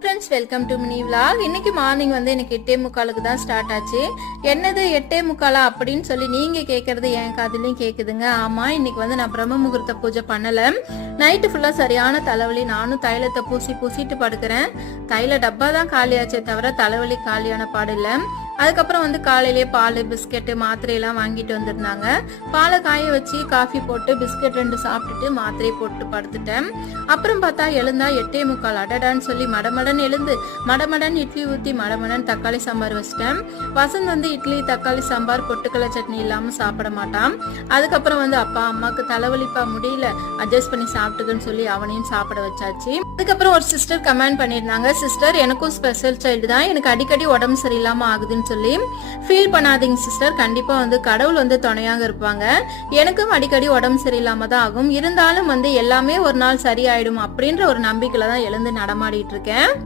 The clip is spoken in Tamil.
Friends, welcome to mini vlog. இன்னைக்கு மார்னிங் வந்து எனக்கு 8:45 தான் ஸ்டார்ட் ஆச்சு. என்னது 8:45 அப்படின்னு சொல்லி நீங்க கேட்கறது என் காதுலயும் கேக்குதுங்க. ஆமா, இன்னைக்கு வந்து நான் பிரம்ம முகூர்த்த பூஜை பண்ணல. நைட்டு ஃபுல்லா சரியான தலைவலி. நானும் தைலத்தை பூசிட்டு படுக்கிறேன். தைல டப்பா தான் காலியாச்சே தவிர தலைவலி காலியான பாடு இல்லை. அதுக்கப்புறம் வந்து காலையிலேயே பால், பிஸ்கெட்டு, மாத்திரையெல்லாம் வாங்கிட்டு வந்திருந்தாங்க. பாலை காய வச்சு காஃபி போட்டு பிஸ்கெட் 2 சாப்பிட்டுட்டு மாத்திரையை போட்டு படுத்துட்டேன். அப்புறம் பார்த்தா எழுந்தா 8:45 அடடான்னு சொல்லி மடமடன் எழுந்து மடமடன் இட்லி ஊற்றி மடமடன் தக்காளி சாம்பார் வச்சிட்டேன். வசந்த் வந்து இட்லி, தக்காளி சாம்பார், பொட்டுக்கடலை சட்னி இல்லாமல் சாப்பிட மாட்டான். அதுக்கப்புறம் வந்து அப்பா அம்மாவுக்கு தலைவலிப்பா முடியல, அட்ஜஸ்ட் பண்ணி சாப்பிட்டுக்குன்னு சொல்லி அவனையும் சாப்பிட வச்சாச்சு. அதுக்கப்புறம் ஒரு சிஸ்டர் கமெண்ட் பண்ணியிருந்தாங்க, சிஸ்டர் எனக்கும் ஸ்பெஷல் சைல்டு தான், எனக்கு அடிக்கடி உடம்பு சரியில்லாமல் ஆகுதுன்னு சொல்லி. ஃபீல் பண்ணாதீங்க சிஸ்டர், கண்டிப்பா வந்து கடவுள் வந்து துணையாக இருப்பாங்க. எனக்கும் அடிக்கடி உடம்பு சரியில்லாம தான் ஆகும். இருந்தாலும் வந்து எல்லாமே ஒரு நாள் சரியாயிடும் அப்படின்ற ஒரு நம்பிக்கையில தான் எழுந்து நடமாடிட்டு இருக்கேன்.